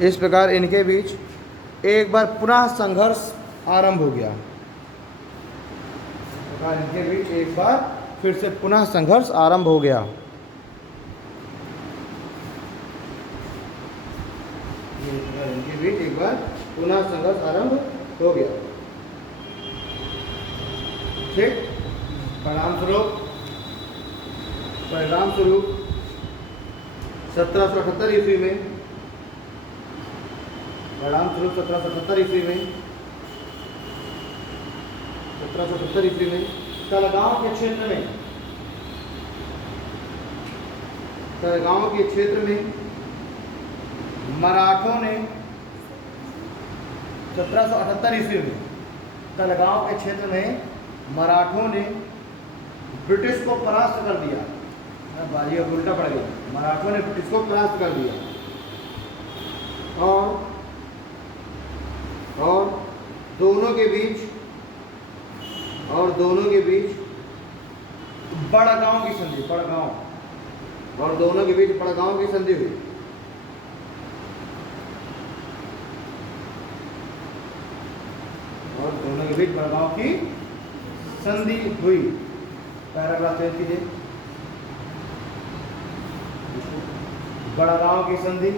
इस प्रकार इनके बीच एक बार पुनः संघर्ष आरंभ हो गया। इस प्रकार इनके बीच एक बार फिर से पुनः संघर्ष आरंभ हो गया। इनके बीच एक बार पुनः संघर्ष आरंभ हो गया। ठीक। परिणाम स्वरूप 1778 ईस्वी में 1778 ईस्वी में तलगांव के क्षेत्र में मराठों ने 1778 ईस्वी में तलगांव के क्षेत्र में मराठों ने ब्रिटिश को परास्त कर दिया। बाजी अब उल्टा पड़ गया। मराठों ने ब्रिटिश को परास्त कर दिया और दोनों के बीच बड़गांव की संधि हुई। और दोनों के बीच बड़गांव की संधि हुई। पैराग्राफ चेंज कीजिए। बड़गांव की संधि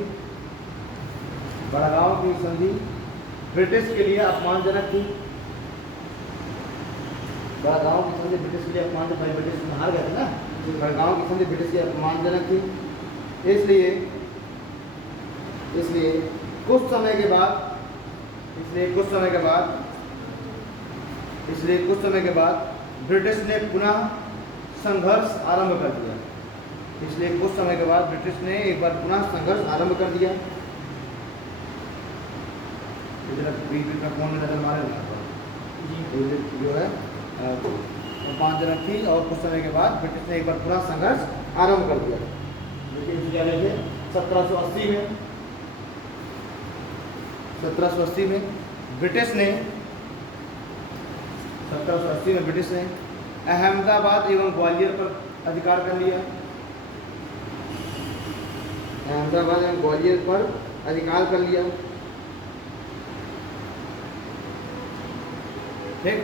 ब्रिटिश के लिए अपमानजनक थी। बड़गांव की संधि ब्रिटिश के लिए अपमानजनक, भाई ब्रिटिश हार गए थे ना। बड़गांव की संधि ब्रिटिश के लिए अपमानजनक थी। इसलिए कुछ समय के बाद ब्रिटिश ने पुनः संघर्ष आरंभ कर दिया। एक बार पुनः संघर्ष आरंभ कर दिया। बीच में कौन नजर मारे जो है अपमानजनक थी। और कुछ समय के बाद ब्रिटिश ने एक बार पुनः संघर्ष आरंभ कर दिया। लेकिन 1780 में ब्रिटिश ने अहमदाबाद एवं ग्वालियर पर अधिकार कर लिया। ठीक।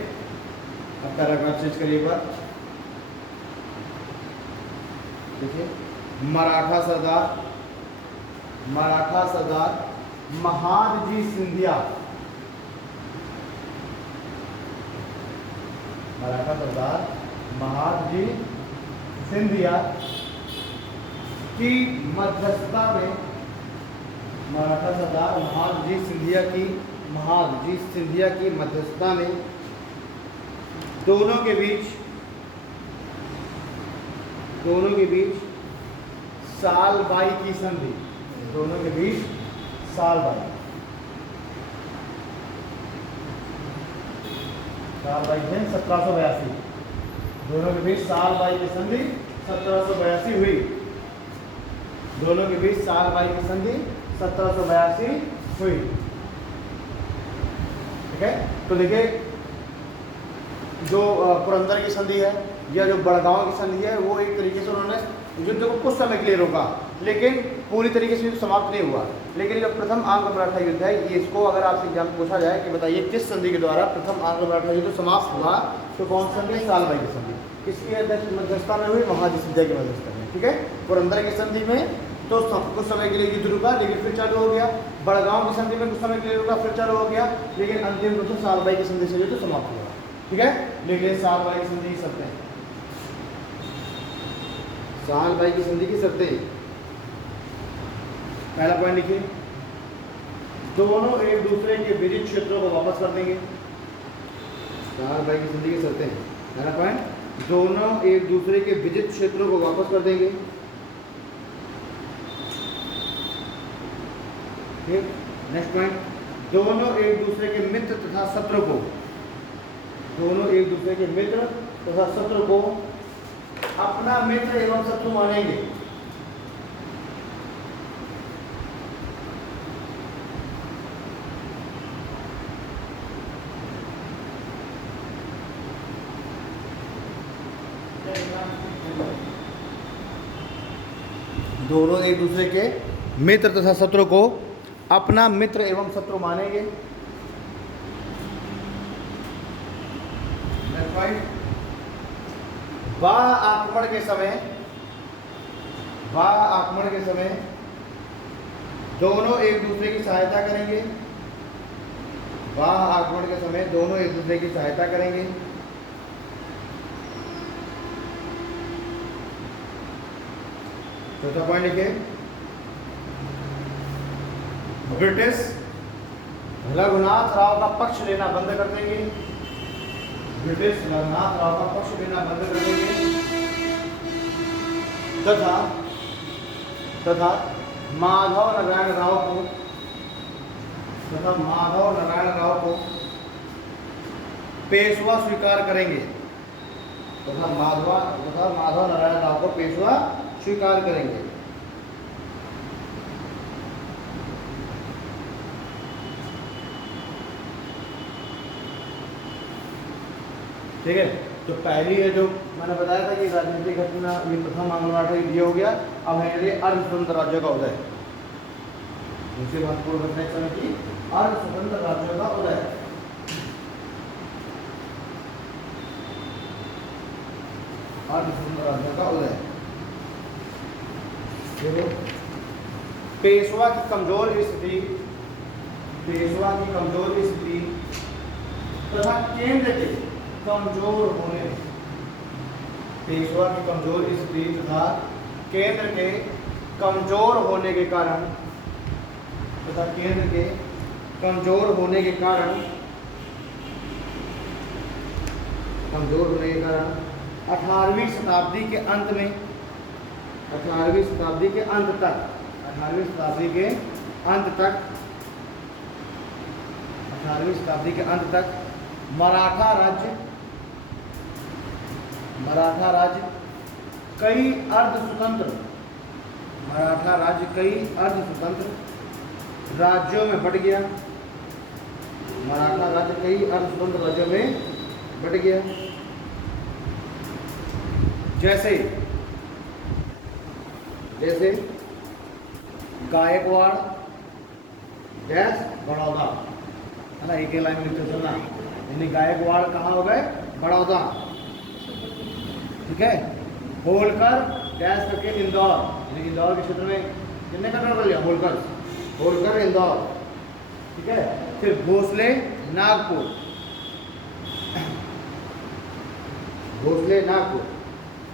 अब पैराग्राफ चेंज करिए एक बार। देखिए, मराठा सरदार महादजी सिंधिया की मध्यस्थता में दोनों के बीच सालबाई की संधि। दोनों के बीच सालबाई है 1782। दोनों के बीच सालबाई की संधि 1782 हुई। ठीक है। तो देखिए, जो पुरंदर की संधि है या जो बड़गांव की संधि है, वो एक तरीके से उन्होंने युद्ध को कुछ समय के लिए रोका, लेकिन पूरी तरीके से समाप्त नहीं हुआ। लेकिन जो प्रथम आंग्ल मराठा युद्ध है, इसको अगर आपसे एग्जाम पूछा जाए कि बताइए किस संधि के द्वारा प्रथम आंग्ल मराठा युद्ध समाप्त हुआ, तो कौन सी संधि? सालबाई की संधि। किसकी मध्यस्थता में हुई? महादजी सिंधिया की मध्यस्थता में। ठीक है। पुरंदर की संधि में तो कुछ समय के लिए युद्ध रुका, लेकिन फिर चालू हो गया। बड़गांव की संधि में कुछ समय के लिए रुका, फिर चालू हो गया, लेकिन अंतिम रूप से सालबाई की संधि से युद्ध समाप्त हुआ। ठीक है। लेकिन सालबाई की संधि की शर्तें, पहला पॉइंट लिखिए, दोनों एक दूसरे के विजित क्षेत्रों को वापस कर देंगे। सालबाई की संधि की शर्तें, पहला पॉइंट, दोनों एक दूसरे के विजित क्षेत्रों को वापस कर देंगे। नेक्स्ट पॉइंट, दोनों एक दूसरे के मित्र तथा शत्रु को अपना मित्र एवं शत्रु मानेंगे। दोनों एक दूसरे के मित्र तथा शत्रु को अपना मित्र एवं शत्रु मानेंगे। वाह आक्रमण के समय दोनों एक दूसरे की सहायता करेंगे। वाह आक्रमण के समय दोनों एक दूसरे की सहायता करेंगे। चौथा पॉइंट लिखिए, ब्रिटिश रघुनाथ राव का पक्ष लेना बंद कर देंगे। ब्रिटिश रघुनाथ राव का पक्ष लेना बंद कर देंगे तथा माधव नारायण राव को पेशवा स्वीकार करेंगे। तथा माधव नारायण राव को पेशवा स्वीकार करेंगे। ठीक है, तो पहली है जो मैंने बताया था कि राजनीतिक घटना, ये प्रथम आंग्लो मराठा युद्ध हो गया। अब है ये अर्ध स्वतंत्र राज्यों का उदय। दूसरी महत्वपूर्ण घटना इस समय की अर्ध स्वतंत्र राज्यों का उदय। अर्ध स्वतंत्र राज्यों का उदय। पेशवा की कमजोर स्थिति तथा केंद्र के कमजोर होने, पेशवा की कमजोर स्थिति तथा केंद्र के कमजोर होने के कारण 18वीं शताब्दी के अंत में 18वीं शताब्दी के अंत तक मराठा राज्य कई अर्ध स्वतंत्र राज्यों में बट गया। मराठा राज्य कई अर्ध स्वतंत्र राज्यों में बट गया। जैसे गायकवाड़ डैश बड़ौदा, है ना, एक लाइन में लिखते चलना। यानी गायकवाड़ कहाँ हो गए? बड़ौदा। ठीक है, होलकर डैश करके इंदौर, यानी इंदौर के क्षेत्र में कितने का कर लिया? होलकर इंदौर। ठीक है, फिर भोसले नागपुर,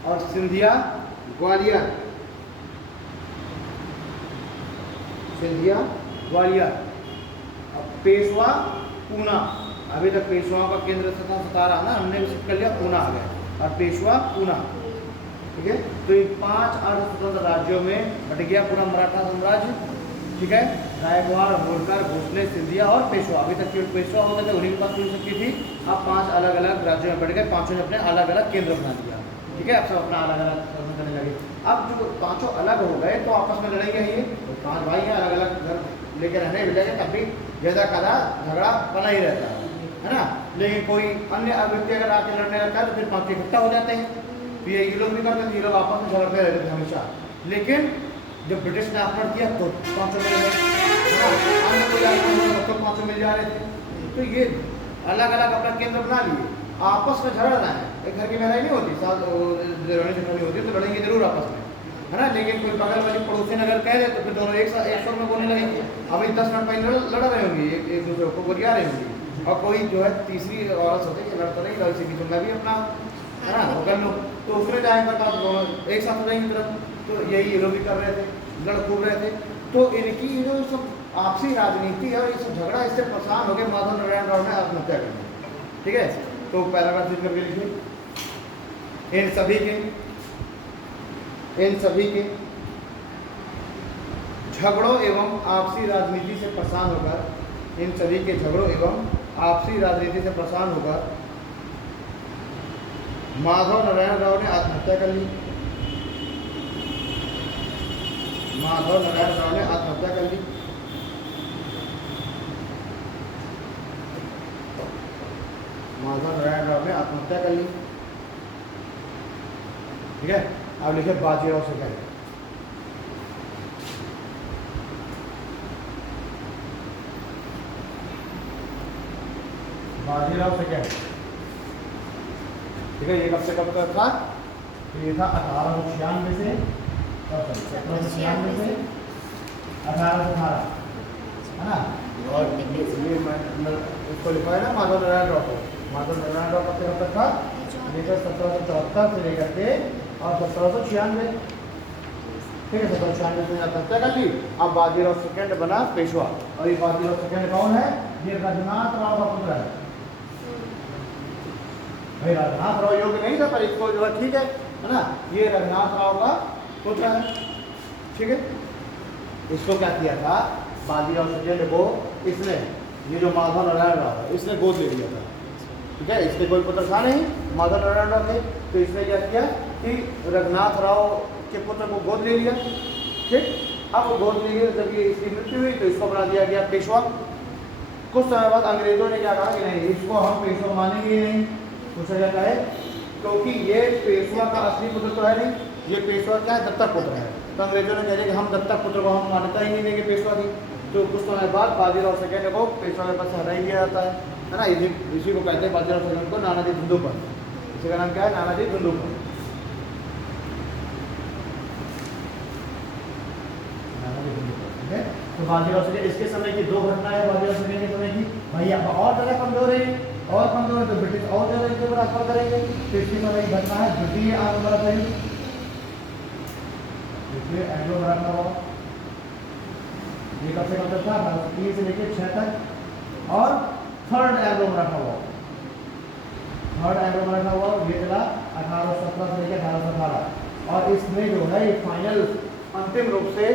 और सिंधिया ग्वालियर। अब पेशवा पूना, अभी तक पेशवाओं का केंद्र सतारा ना, हमने भी शिफ्ट कर लिया, पूना आ गया। और पेशवा पूना। ठीक है, तो ये 5 अर्ध स्वतंत्र राज्यों में बट गया पूरा मराठा साम्राज्य। ठीक है, गायकवाड़, होलकर, भोसले, सिंधिया और पेशवा। अभी तक केवल पेशवा होते थे, उन्हीं के पास पूरी शक्ति थी। अब 5 अलग अलग राज्यों में बट गए, 5 ने अपने अलग अलग केंद्र बना दिया। ठीक है, अब सब अपना अलग अलग करने लगे। अब जो 5 अलग हो गए तो आपस में लड़ेंगे। ये 5 भाई हैं, अलग अलग घर लेके रहने मिलेंगे, तब भी ज्यादा कदा झगड़ा बना ही रहता है ना। लेकिन कोई अन्य व्यक्ति अगर आके लड़ने लगता है तो फिर 5 इकट्ठा हो जाते हैं। तो ये लोग भी करते थे, ये लोग आपस में झगड़ते रहते थे हमेशा। लेकिन जब ब्रिटिश ने आक्रमण किया तो 5 मिल गए, है ना, अन्य कोई तो 5 मिल जा रहे थे। तो ये अलग अलग अपना केंद्र बना लिए, आपस में झगड़ना है। एक घर की लड़ाई नहीं होती, होती तो लड़ेंगे जरूर आपस में, है ना। लेकिन कोई बगल वाली पड़ोसी अगर कह दे तो फिर दोनों एक साथ में बोलने लगेंगे। अभी 10 मिनट पहले लड़ रहे होंगे, एक दूसरे को गोलियां रहे होंगी, और कोई जो है तीसरी औरत होती है लड़ता नहीं, लड़ से मैं भी अपना, है ना, कर लो, तो उसमें जाएगा तो दोनों एक साथ हो जाएंगे तरफ। तो यही ये लोग भी कर रहे थे, लड़ कूद रहे थे। तो इनकी जो सब आपसी राजनीति है और ये सब झगड़ा, इससे परेशान हो गए माधव नारायण राव ने आत्महत्या कर दी। ठीक है, तो पैराग्राफ लिख करके लिखिए, इन सभी के झगड़ों एवं आपसी राजनीति से परेशान होकर, इन सभी के झगड़ों एवं आपसी राजनीति से परेशान होकर माधव नारायण राव ने आत्महत्या कर ली। माधव नारायण राव ने आत्महत्या कर ली। माधव नारायण राव ने आत्महत्या कर ली। ठीक है, अब लिखे बाजीराव से पहले। बाजीराव सेकेंड, ठीक है। ये कब से कब तक था? तो ये था 1896 से 1796 से 1818, है ना। और ये इसको लिखा है ना माधव नारायण राव को। माधव नारायण राव कब से कब तक था? ये 1774 से लेकर के और 1796, ठीक है। 1796 में हत्या कर ली। अब बाजीराव सेकंड बना पेशवा। और ये बाजीराव सेकंड कौन है? ये रघुनाथ राव का पुत्र है। भाई रघुनाथ राव योग्य नहीं था, पर इसको जो है ठीक है ना। ये रघुनाथ राव का पुत्र है, ठीक है। इसको क्या किया था? बाजीराव सेकंड को इसने, ये जो माधव नारायण राव है, इसने गोद ले लिया था, ठीक है। इसके कोई पुत्र था नहीं, माधव नारायण राव थे। तो इसने क्या किया कि रघुनाथ राव के पुत्र को गोद ले लिया, ठीक। अब वो गोद ले लिया, जब ये इसकी मृत्यु हुई तो इसको बना दिया गया पेशवा। कुछ समय बाद अंग्रेजों ने क्या कहा कि नहीं, इसको हम पेशवा मानेंगे ही नहीं। पूछा जाता है क्योंकि ये पेशवा का असली पुत्र तो है नहीं, ये पेशवा क्या है? दत्तक पुत्र है। तो अंग्रेजों ने कह दिया कि हम दत्तक पुत्र को हम मान्यता ही नहीं देंगे पेशवा की। तो कुछ समय बाद बाजीराव सेकंड को पेशवा के पद से हटा दिया जाता है ना। इसी को कहते हैं बाजीराव सेकंड को नानाजी धुंधुपन। इसी का नाम क्या है? नानाजी धुंधुपन। ठीक है। तो बाजीराव सेकंड, इसके समय की दो घटनाएं है बाजीराव सेकंड के समय की। भैया और ज़्यादा कमजोर है, और कमजोर है तो ब्रिटिश और ज़्यादा इनके ऊपर आक्रमण करेंगे। तो इसके समय की घटना है द्वितीय एंग्लो मराठा युद्ध, द्वितीय एंग्लो मराठा वॉर। ये कब से कब तक था? 1830 से लेकर 6 तक। और third Anglo Maratha war, third Anglo Maratha war ये चला 1817 से लेकर 1818। और इसमें जो है ये फाइनल अंतिम रूप से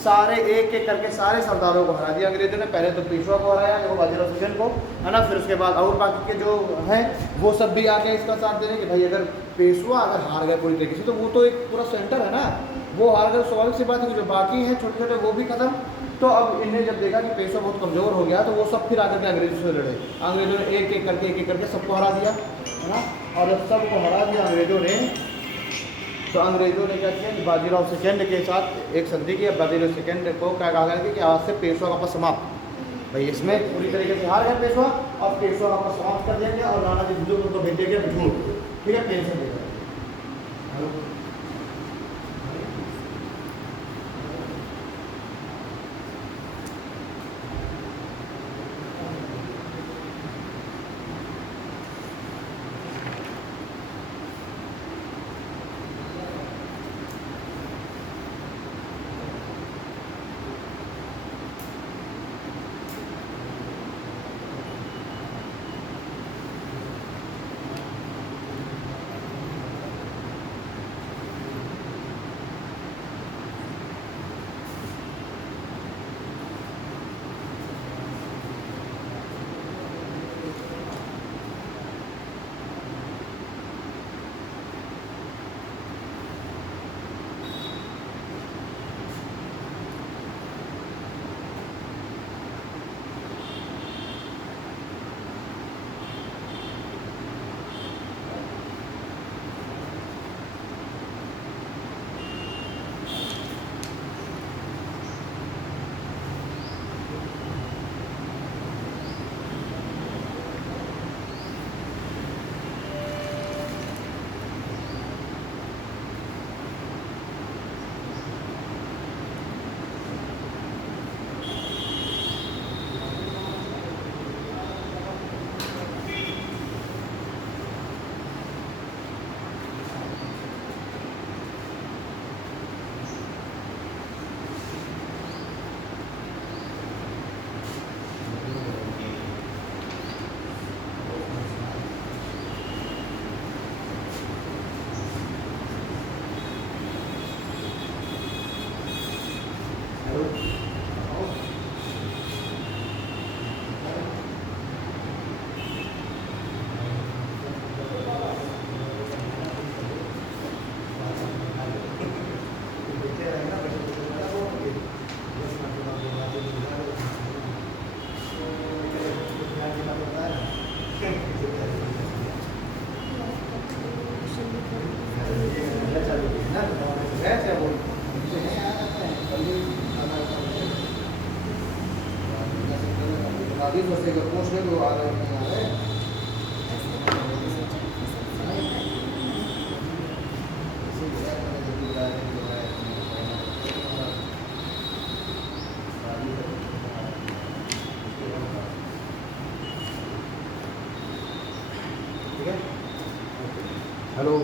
सारे एक एक करके सारे सरदारों को हरा दिया अंग्रेजों ने। पहले तो पेशवा को हराया, देखो बाजीराव सेकंड को, है ना। फिर उसके बाद और बाकी के जो हैं वो सब भी आ गए इसका साथ देने कि भाई अगर पेशवा अगर हार गए पूरी तरीके से तो वो तो एक पूरा सेंटर है ना, वो हार गए, स्वाभाविक सी बात है कि जो बाकी हैं छोटे छोटे वो भी खत्म। तो अब इन्हें जब देखा कि पेशवा बहुत कमज़ोर हो गया तो वो सब फिर आकर के अंग्रेजों से लड़े। अंग्रेजों ने एक एक करके सबको हरा दिया, है ना। और जब सबको हरा दिया अंग्रेजों ने, तो अंग्रेजों ने क्या किया कि बाजीराव सेकंड के साथ एक संधि की। बाजीराव सेकंड को क्या कहा गया कि आज से पेशवा का पद समाप्त। भाई इसमें पूरी तरीके से हार गए पेशवा, और पेशवा का पद समाप्त कर दिया गया और नानाजी धुंधुपन को भेज दिया गया बिठूर, ठीक है, पेंशन देकर। आगे बसेगा पूछ ले तो आ रहे नहीं आ रहे। ठीक है, हेलो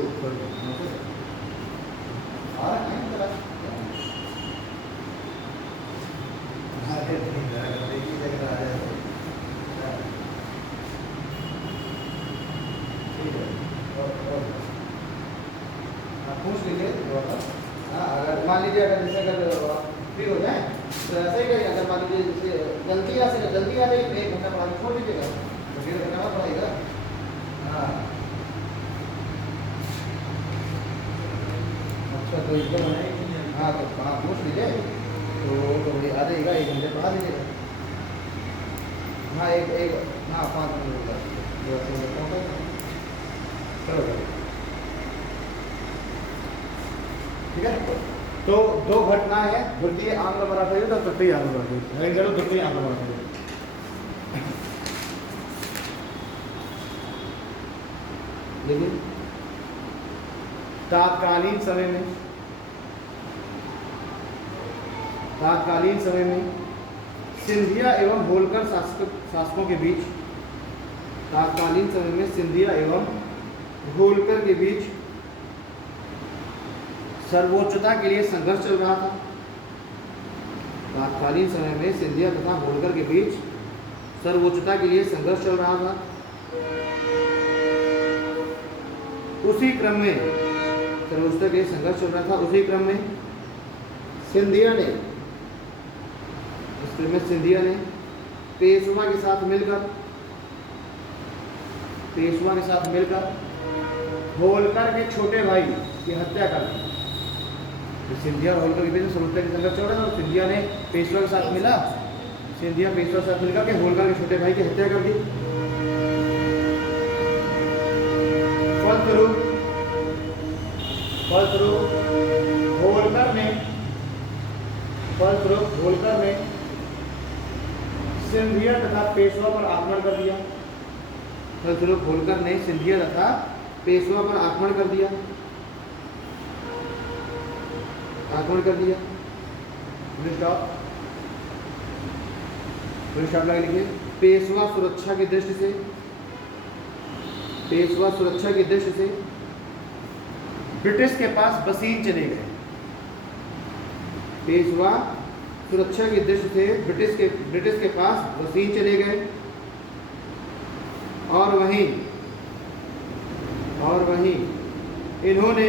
पूछ लीजिए। हाँ, अगर मान लीजिए अगर जैसे अगर फ्री हो जाए तो ऐसा ही करिए। अगर मान लीजिए जैसे जल्दी आ जाए तो 1 घंटा पढ़ा के छोड़ दीजिएगा, तो 1.5 घंटा बाद पढ़ाएगा। हाँ अच्छा, तो एकदम हाँ, तो हाँ पूछ लीजिए तो वही आ जाएगा, 1 घंटे पढ़ा दीजिएगा। हाँ एक हाँ 5 मिनट होगा। चलो ठीक है। तो 2 घटनाएं हैं, द्वितीय आंग्ल मराठा युद्ध और तृतीय आंग्ल मराठा युद्ध। द्वितीय आंग्ल मराठा युद्ध, लेकिन तात्कालीन समय में सिंधिया एवं होलकर शासकों के बीच, तात्कालीन समय में सिंधिया एवं होलकर के बीच सर्वोच्चता के लिए संघर्ष चल रहा था। तात्कालीन समय में सिंधिया तथा होलकर के बीच सर्वोच्चता के लिए संघर्ष चल रहा था। उसी क्रम में सर्वोच्चता के लिए संघर्ष चल रहा था। उसी क्रम में सिंधिया ने पेशवा के साथ मिलकर होलकर के छोटे भाई की हत्या कर दी। तो सिंधिया और होलकर के बीच सर्वोच्चता की संघर्ष चल रहा था। सिंधिया ने पेशवा के साथ मिलकर के होलकर के छोटे भाई की हत्या कर दी। फलस्वरूप होलकर ने सिंधिया तथा पेशवा पर आक्रमण कर दिया। लिखिए, पेशवा सुरक्षा की दृष्टि से ब्रिटिश के पास बसीन चले गए। पेशवा सुरक्षा की दृष्टि से ब्रिटिश के पास बसीन चले गए और वहीं इन्होंने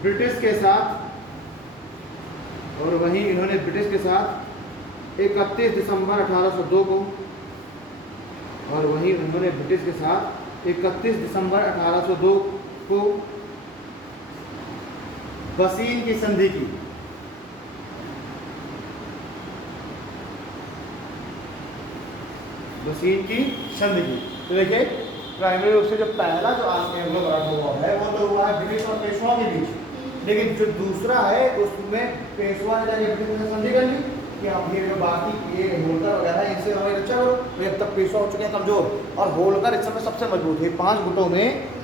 ब्रिटिश के साथ 31 दिसंबर 1802 को बसीन की संधि की। तो देखिए, प्राइमरी रूप से जो पहला जो एंग्लो मराठा हुआ है वो तो हुआ है ब्रिटिश और पेशवा के बीच, लेकिन जो दूसरा है उसमें पेशवा ने जाके ब्रिटिश से संधि कर ली कि आप ये जो बाकी ये होलकर वगैरह इनसे हमारी रक्षा करो। तो अब तक पेशवा हो चुके हैं कमजोर और होलकर इस समय सबसे मजबूत है 5 गुटों में।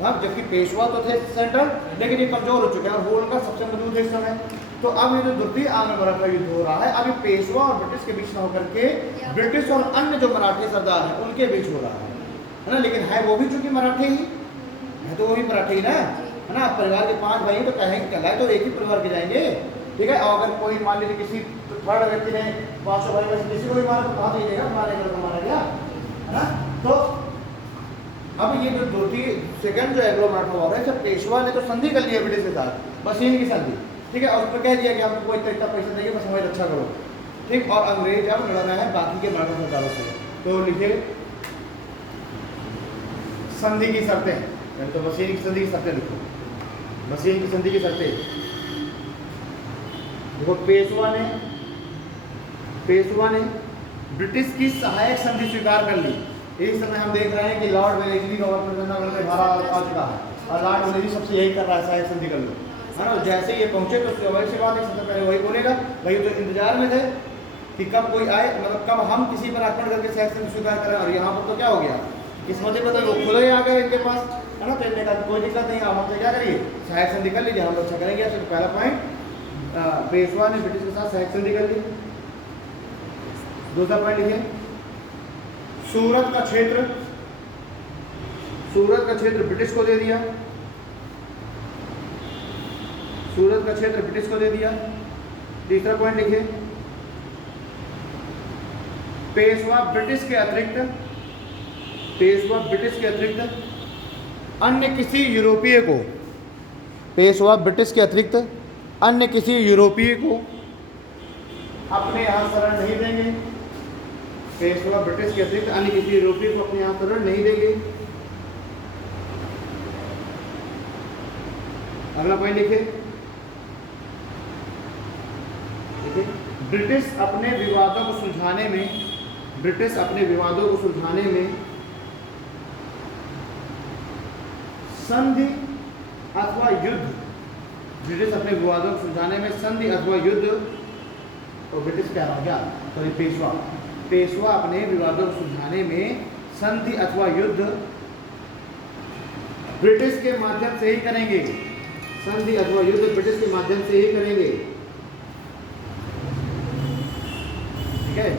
जबकि पेशवा तो थे सेंटर, लेकिन ये कमजोर हो चुके हैं और होलकर सबसे मजबूत है इस समय। तो अब ये जो द्वितीय आंग्ल मराठा युद्ध हो रहा है, अभी पेशवा और ब्रिटिश के बीच न होकर के ब्रिटिश और अन्य जो मराठी सरदार हैं उनके बीच हो रहा है ना। लेकिन है वो भी चूंकि मराठे ही है, तो वो भी मराठी ही ना, है ना। परिवार के 5 भाई तो कहेंगे कहलाए तो एक ही परिवार के जाएंगे, ठीक है। और अगर कोई मान लीजिए किसी थर्ड व्यक्ति ने 500 भाई में किसी को भी मारा तो कहा तो देगा मारा गया, है ना। तो अब ये जो सेकंड जो एंग्लो मराठा हुआ है, जब पेशवा ने तो संधि कर लिया ब्रिटिश के साथ, बसीन की संधि, ठीक है। और उसमें कह दिया कि आपको कोई इतना पैसा देंगे, बस हमारी रक्षा करो, ठीक। और अंग्रेज अब लड़ रहे हैं बाकी के मराठा सरदारों से। तो लिखे संधि की शर्तें, तो बसीन की संधि की शर्तें लिखो। बसीन की संधि की शर्तें देखो, पेशवा ने ब्रिटिश की सहायक संधि स्वीकार कर ली। इस समय हम देख रहे हैं कि लॉर्ड वेलेस्ली गवर्नर में भारत आ चुका है और लॉर्ड वेलेस्ली सबसे यही कर रहा है, सहायक संधि कर लो, है ना। जैसे ये पहुंचे तो वही सी बात है, सबसे पहले वही बोलेगा, वही तो इंतजार में थे, कि कब कोई आए, मतलब कब हम किसी पर आक्रमण करके सहायक संधि स्वीकार करें। और यहाँ पर तो क्या हो गया, किस्मत में तो लोग खुद ही आ गए इनके पास, है ना। तो इनने कहा कोई दिक्कत नहीं, आप हमसे क्या करिए, सहायक संधि कर लीजिए, हम लोग अच्छा करेंगे। तो पहला पॉइंट, पेशवा ने ब्रिटिश के साथ सहायक संधि कर ली। दूसरा पॉइंट लिखिए, सूरत का क्षेत्र ब्रिटिश को दे दिया, सूरत का क्षेत्र ब्रिटिश को दे दिया। तीसरा पॉइंट लिखिए, पेशवा ब्रिटिश के अतिरिक्त अन्य किसी यूरोपीय को, पेशवा ब्रिटिश के अतिरिक्त अन्य किसी यूरोपीय को अपने यहाँ शरण नहीं देंगे। पेशवा ब्रिटिश के अतिरिक्त अन्य किसी यूरोपीय को अपने यहाँ शरण नहीं देंगे। अगला पॉइंट लिखिए, ब्रिटिश अपने विवादों को सुलझाने में संधि अथवा युद्ध, ब्रिटिश अपने विवादों को सुलझाने में संधि अथवा युद्ध, तो ब्रिटिश क्या रहा गया, सॉरी पेशवा अपने विवादों को सुलझाने में संधि अथवा युद्ध ब्रिटिश के माध्यम से ही करेंगे। संधि अथवा युद्ध ब्रिटिश के माध्यम से ही करेंगे, ठीक है।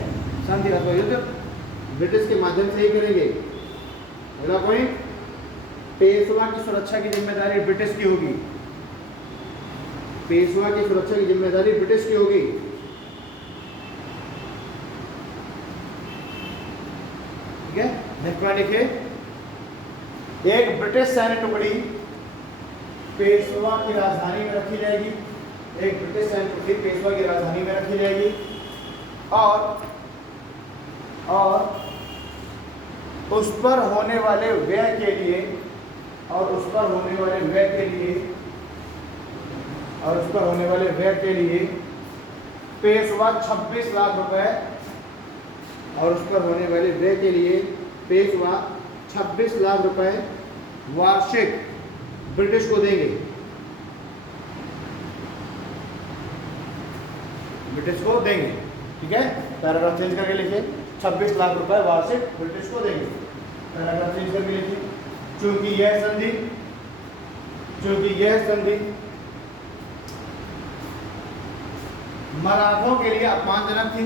संधि अथवा युद्ध ब्रिटिश के माध्यम से ही करेंगे। अगला पॉइंट, पेशवा की सुरक्षा की जिम्मेदारी ब्रिटिश की होगी। पेशवा की सुरक्षा की जिम्मेदारी ब्रिटिश की होगी। ठीक है, नेक्स्ट पॉइंट लिखिए, एक ब्रिटिश सैन्य टुकड़ी पेशवा की राजधानी में रखी जाएगी। एक ब्रिटिश सैन्य टुकड़ी पेशवा की राजधानी में रखी जाएगी और उस पर होने वाले व्यय के लिए पेशवा 26 लाख रुपए, और उस पर होने वाले व्यय के लिए पेशवा 26 लाख रुपए वार्षिक ब्रिटिश को देंगे। ठीक है, पैराग्राफ चेंज करके लिखिए, 26 लाख रुपए वार्षिक ब्रिटिश को देंगे। पैराग्राफ चेंज करके लिखिए, चूंकि यह संधि मराठों के लिए अपमानजनक थी,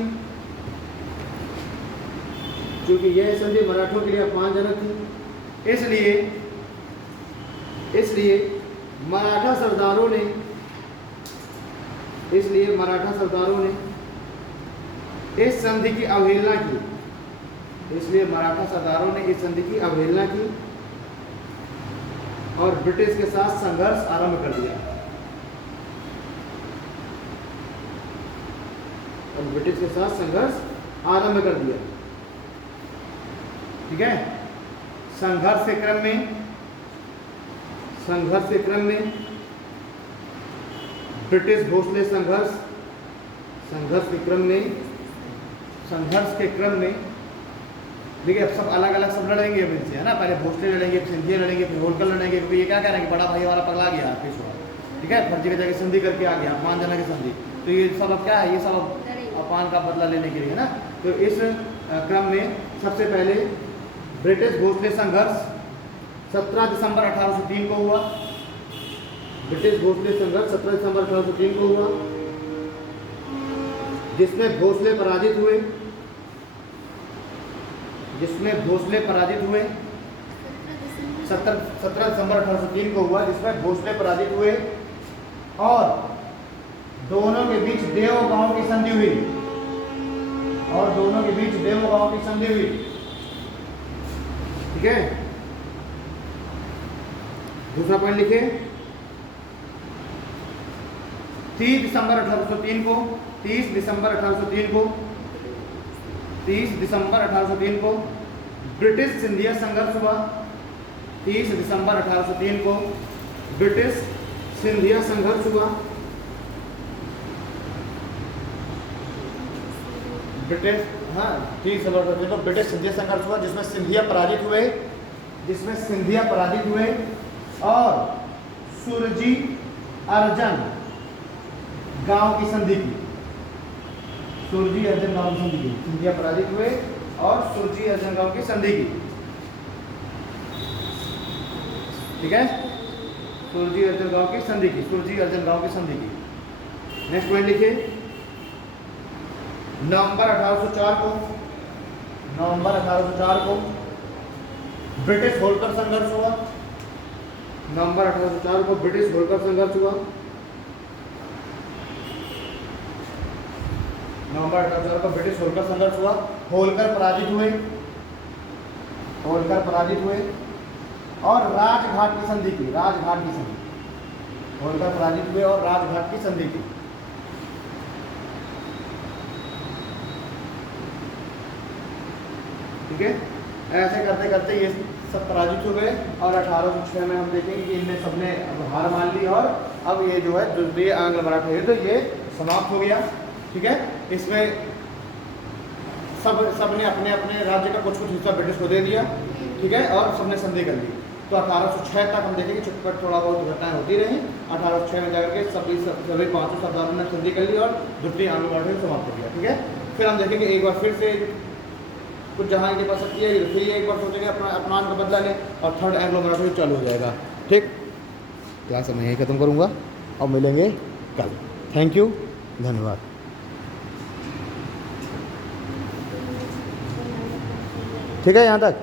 इसलिए मराठा सरदारों ने इस संधि की अवहेलना की और ब्रिटिश के साथ संघर्ष आरंभ कर दिया। ठीक है, संघर्ष के क्रम में ब्रिटिश भोसले संघर्ष के क्रम में देखिए, अब सब अलग अलग सब लड़ेंगे अब इनसे, है ना। पहले भोसले लड़ेंगे, फिर सिंधिया लड़ेंगे, फिर होलकर लड़ेंगे, क्योंकि ये क्या कह रहे हैं कि बड़ा भाई हमारा पगला गया पेशवा, ठीक है, फर्जी की जगह संधि करके आ गया, अपमानजनक की संधि। तो ये सब अब क्या है, ये सब अपमान का बदला लेने के लिए, है ना। तो इस क्रम में सबसे पहले ब्रिटिश भोसले संघर्ष 17 दिसंबर 1803 को हुआ। ब्रिटिश भोसले संघर्ष 17 दिसंबर 1803 को हुआ, जिसमें भोसले पराजित हुए। 17 दिसंबर 1803 को हुआ, जिसमें भोसले पराजित हुए और दोनों के बीच देवगांव की संधि हुई। ठीक है, दूसरा पॉइंट लिखे, 30 दिसंबर 1803 को ब्रिटिश सिंधिया संघर्ष हुआ। 30 दिसंबर 1803 को ब्रिटिश सिंधिया संघर्ष हुआ। ब्रिटिश 30 दिसंबर 1803 को ब्रिटिश सिंधिया संघर्ष हुआ, जिसमें सिंधिया पराजित हुए और सुरजी अर्जन गांव की संधि की। सुरजी अर्जन गांव की संधि की, सिंधिया पराजित हुए और सुरजी अर्जन गांव की संधि की, ठीक है, सुरजी अर्जन गांव की संधि की, सुरजी अर्जन गांव की संधि की। नेक्स्ट पॉइंट लिखिए, नवंबर 1804 को, नवंबर 1804 को ब्रिटिश होल्कर संघर्ष हुआ, नवंबर 1804 को ब्रिटिश होल्कर संघर्ष हुआ, नवंबर 1804 को ब्रिटिश होल्कर संघर्ष हुआ, होल्कर पराजित हुए, होल्कर पराजित हुए और राजघाट की संधि की, राजघाट की संधि, होल्कर पराजित हुए और राजघाट की संधि की। ठीक है, ऐसे करते करते ये सब पराजित हो गए और 1806 में हम देखेंगे कि इनने सबने हार मान ली और अब ये जो है द्वितीय आंग्ल मराठा युद्ध ये समाप्त हो गया। ठीक है, इसमें सबने अपने अपने राज्य का कुछ कुछ हिस्सा ब्रिटिश को दे दिया। ठीक है, और सबने संधि कर ली। तो 1806 तक हम देखेंगे छुटपट थोड़ा बहुत घटनाएं होती रही। 1806 में जाकर के सभी पांचों सरदारों ने संधि कर ली और द्वितीय आंग्ल मराठा युद्ध समाप्त हो गया। ठीक है, फिर हम देखेंगे एक बार फिर से कुछ जहाँ इनके पास शक्ति है फिर ये एक बार सोचेंगे अपना का बदला लें और थर्ड एंग्लो मराठा युद्ध चालू हो जाएगा। ठीक, क्लास मैं यहीं ख़त्म करूँगा और मिलेंगे कल। थैंक यू, धन्यवाद। ठीक है यहाँ तक।